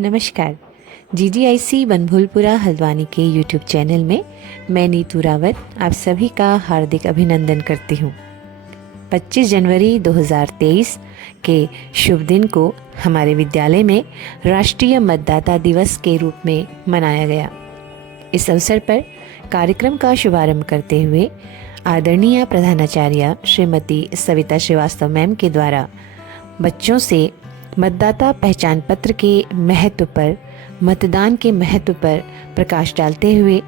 नमस्कार। GGIC बनभूलपुरा हल्द्वानी के YouTube channel में मैं नीतू रावत आप सभी का हार्दिक अभिनंदन करती हूँ। 25 जनवरी 2023 के शुभ दिन को हमारे विद्यालय में राष्ट्रीय मतदाता दिवस के रूप में मनाया गया। इस अवसर पर कार्यक्रम का शुभारंभ करते हुए आदरणीय प्रधानाचार्य श्रीमती सविता श्रीवास्तव मैम के द्वारा बच्चों से मतदाता पहचान पत्र के महत्व पर, मतदान के महत्व पर प्रकाश डालते हुए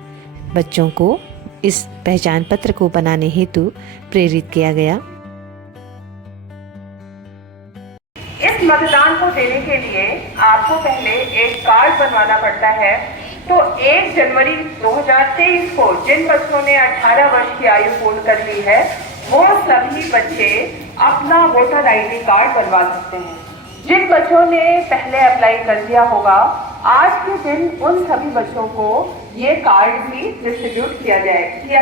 बच्चों को इस पहचान पत्र को बनाने हेतु प्रेरित किया गया। इस मतदान को देने के लिए आपको पहले एक कार्ड बनवाना पड़ता है। तो 1 जनवरी 2023 को जिन बच्चों ने 18 वर्ष की आयु पूर्ण कर ली है वो सभी बच्चे अपना वोटर आईडी कार्ड बनवा सकते हैं। जिन बच्चों ने पहले अप्लाई कर दिया होगा, आज के दिन उन सभी बच्चों को ये कार्ड भी डिस्ट्रीब्यूट किया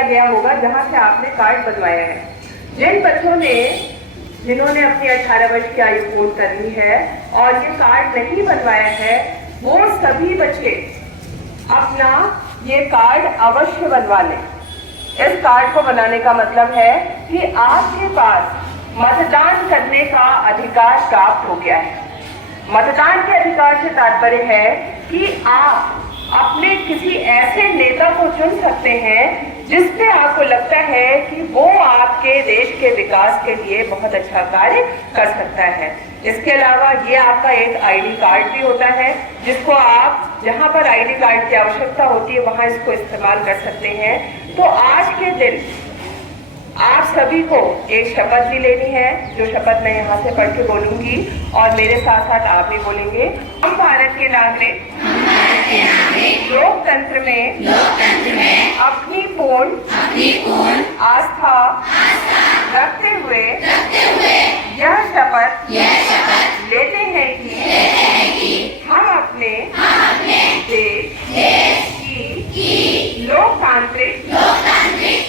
गया होगा जहां से आपने कार्ड बनवाया है। जिन बच्चों ने जिन्होंने अपनी 18 वर्ष की आयु पूर्ण कर ली है और ये कार्ड नहीं बनवाया है, वो सभी बच्चे अपना ये कार्ड अवश्य बनवा लें। इस कार्ड को बनाने का मतलब है कि आपके पास मतदान करने का अधिकार प्राप्त हो गया है। मतदान के अधिकार से तात्पर्य है कि आप अपने किसी ऐसे नेता को चुन सकते हैं जिससे आपको लगता है कि वो आपके देश के विकास के लिए बहुत अच्छा कार्य कर सकता है। इसके अलावा ये आपका एक आईडी कार्ड भी होता है जिसको आप जहां पर आईडी कार्ड की आवश्यकता होती है वहां इसको इस्तेमाल कर सकते हैं। तो आज के दिन आप सभी को एक शपथ भी लेनी है, जो शपथ मैं यहाँ से पढ़ के बोलूंगी और मेरे साथ साथ आप भी बोलेंगे। हम भारत के नागरिक लोकतंत्र में अपनी पूर्ण आस्था रखते हुए यह शपथ लेते हैं कि हम अपने देश की लोकतांत्रिक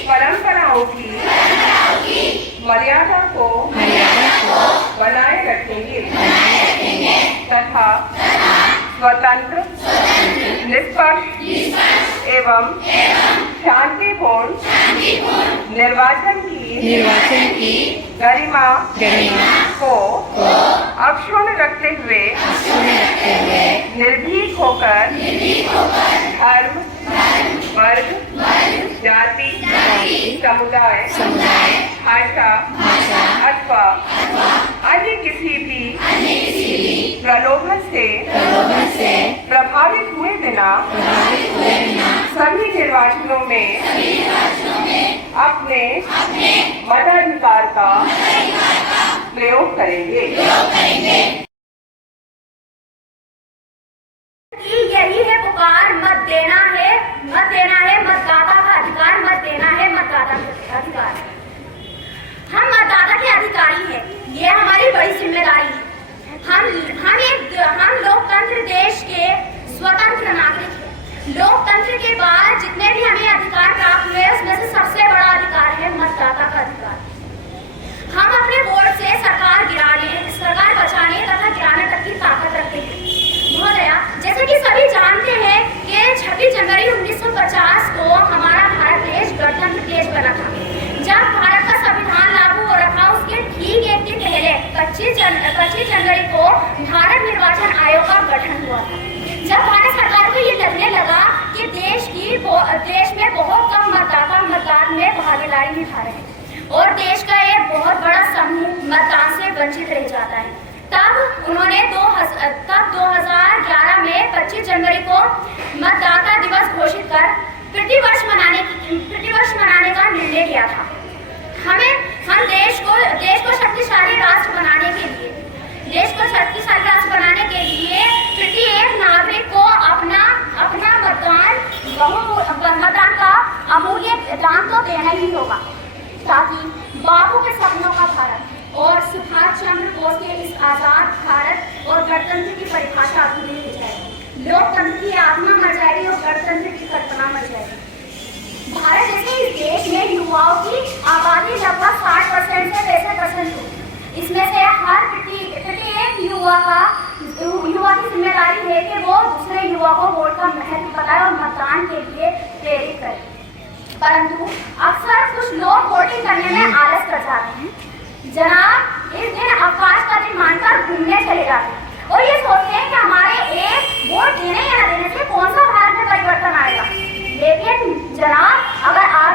परंपराओं की मर्यादा को बनाए रखेंगे तथा स्वतंत्र, निष्पक्ष एवं शांतिपूर्ण निर्वाचन की गरिमा को अक्षुण्ण रखते हुए निर्भीक होकर धर्म, वर्ग, जाति, समुदाय, भाषा अथवा अन्य किसी भी प्रलोभन से प्रभावित हुए बिना सभी निर्वाचनों में अपने मताधिकार का प्रयोग करेंगे। यही है पुकार, मत देना है मतदाता का अधिकार, मत देना है मतदाता का अधिकार। हम मतदाता के अधिकारी हैं, ये हमारी बड़ी जिम्मेदारी है। हम लोकतंत्र देश के स्वतंत्र नागरिक हैं। लोकतंत्र के बाद जितने भी हमें अधिकार प्राप्त हुए उसमें से सबसे बड़ा अधिकार है मतदाता का अधिकार। हम अपने वोट से सरकार बचाने तथा गिराने तक की ताकत रखते हैं। महोदया, जैसे कि सभी जानते हैं कि 26 जनवरी 1950 को हमारा भारत देश गणतंत्र देश बना था। जब भारत का संविधान लागू हो रहा था उसके ठीक एक दिन पहले 25 जनवरी को भारत निर्वाचन आयोग का गठन हुआ था। जब भारत सरकार को ये लगने लगा कि देश में बहुत कम मतदाता मतदान में भागीदारी निभा रहे हैं और देश का एक बहुत बड़ा समूह मतदान से वंचित रह जाता है, तब उन्होंने 2011 में 25 जनवरी को मतदाता दिवस घोषित कर प्रतिवर्ष मनाने का निर्णय लिया था। हम देश को शक्तिशाली राष्ट्र बनाने के लिए प्रत्येक नागरिक को अपना मतदान का अमूल्य दान तो देना ही होगा, ताकि बापू के सपनों का भारत और सुभाष चंद्र बोस के इस आजाद भारत और गणतंत्र की परिभाषा अधूरी रह जाएगी। लोकतंत्र की आत्मा मर जाएगी और गणतंत्र की कल्पना मर जाएगी। भारत जैसे इस देश में युवाओं की आबादी लगभग 60% से 65% होगी। इसमें से हर प्रत्येक युवा की जिम्मेदारी है कि वो परंतु अक्सर कुछ लोग वोटिंग करने में आलस कर जाते हैं। जनाब इस दिन अवकाश का दिन मानकर घूमने चले जाते हैं और ये सोचते हैं कि हमारे एक वोट देने या न देने से कौन सा भारत में परिवर्तन आएगा। लेकिन जनाब अगर आप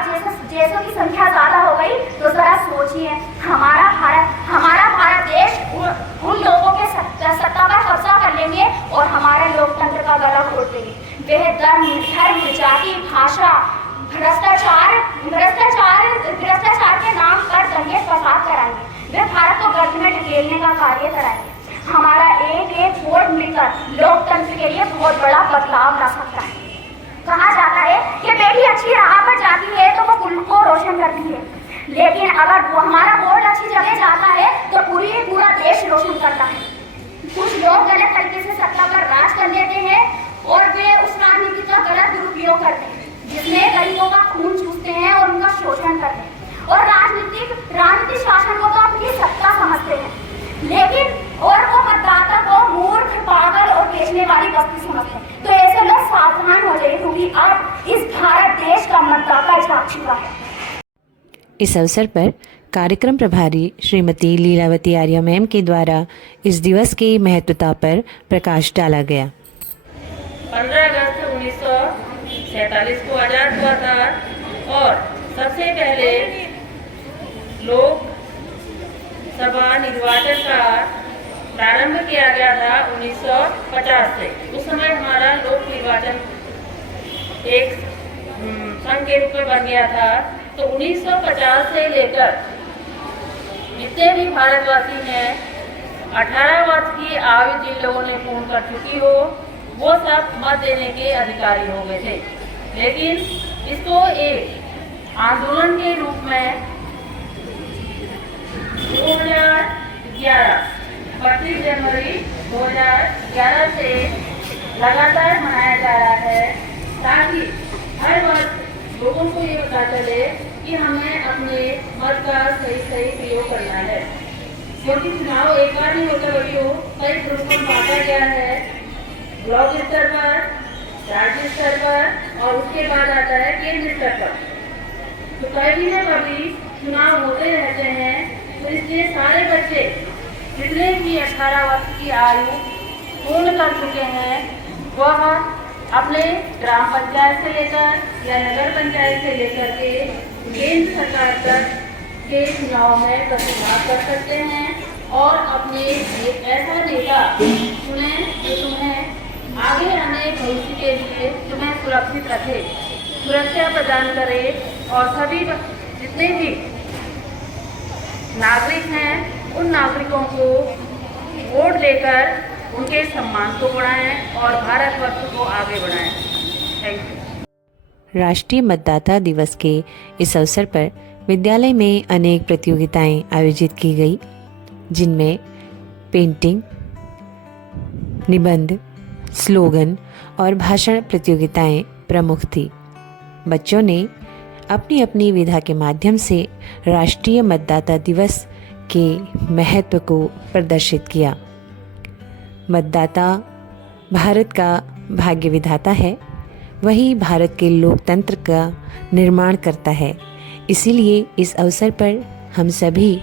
जैसों की संख्या ज्यादा हो गई तो जरा सोचिए, हमारा भारत देश उन लोगों के सत्ता पर कब्जा कर लेंगे और हमारे लोकतंत्र का गला घोट देंगे। वह धर्म, जाति, भाषा, भ्रष्टाचार के नाम पर दंगे फसाद कराएंगे। वे भारत को गर्द में ढकेलने का कार्य कराएंगे। हमारा एक वोट मिलकर लोकतंत्र के लिए बहुत बड़ा बदलाव ला सकता है। कहा जाता है कि बेटी अच्छी राह पर जाती है तो वो कुल को रोशन करती है, लेकिन अगर वो हमारा वोट अच्छी जगह जाता है तो पूरा देश रोशन करता है। कुछ लोग गलत तरीके से सत्ता पर राज कर लेते हैं और वे उस राजनीति का गलत दुरुपयोग करते हैं, जिसमें गरीबों का खून चूसते हैं और उनका शोषण करते हैं और राजनीतिक शासन को तो अपनी सत्ता समझते हैं, लेकिन और वो मतदाता को मूर्ख, पागल और बेचने वाली वस्तु समझते हैं। तो ऐसे लोग सावधान हो जाइए, क्योंकि अब इस भारत देश का मतदाता जाग चुका है। इस अवसर पर कार्यक्रम प्रभारी श्रीमती लीलावती आर्य मैम के द्वारा इस दिवस की महत्वता पर प्रकाश डाला गया। 15 अगस्त 1947 को आज़ाद हुआ था और सबसे पहले लोक सभा निर्वाचन का प्रारंभ किया गया था 1950 से। उस समय हमारा लोक निर्वाचन एक संघ के रूप में बन गया था। तो 1950 से लेकर जितने भी भारतवासी हैं, 18 वर्ष की आयु जिन लोगों ने पूर्ण कर चुकी हो वो सब मत देने के अधिकारी हो गए थे। लेकिन इसको एक आंदोलन के रूप में 2011 25 जनवरी 2011 से लगातार मनाया जा रहा है, ताकि हर वर्ष लोगों को ये पता चले कि हमें अपने मत का सही प्रयोग करना है। क्योंकि चुनाव एक बार नहीं होता बच्चों, कई ग्रुप में बांटा गया है, ब्लॉक स्तर पर, राज्य स्तर पर और उसके बाद आता है केंद्र स्तर पर। तो कभी न कभी चुनाव होते रहते हैं, तो इसलिए सारे बच्चे जितने भी 18 वर्ष की आयु पूर्ण कर चुके हैं वह अपने ग्राम पंचायत से लेकर या नगर पंचायत से लेकर के केंद्र सरकार तक के चुनाव में प्रतिभाग कर सकते हैं और अपने एक ऐसा नेता चुनें जो तुम्हें आगे आने भविष्य के लिए तुम्हें सुरक्षित रखे, सुरक्षा प्रदान करे और सभी जितने भी नागरिक हैं उन नागरिकों को वोट देकर उनके सम्मान को बढ़ाएं और भारतवर्ष को आगे बढ़ाएं। Thank you. राष्ट्रीय मतदाता दिवस के इस अवसर पर विद्यालय में अनेक प्रतियोगिताएं आयोजित की गई, जिनमें पेंटिंग, निबंध, स्लोगन और भाषण प्रतियोगिताएं प्रमुख थी। बच्चों ने अपनी अपनी विधा के माध्यम से राष्ट्रीय मतदाता दिवस के महत्व को प्रदर्शित किया। मतदाता भारत का भाग्य विधाता है, वही भारत के लोकतंत्र का निर्माण करता है। इसीलिए इस अवसर पर हम सभी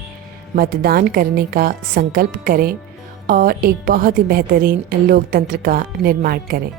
मतदान करने का संकल्प करें और एक बहुत ही बेहतरीन लोकतंत्र का निर्माण करें।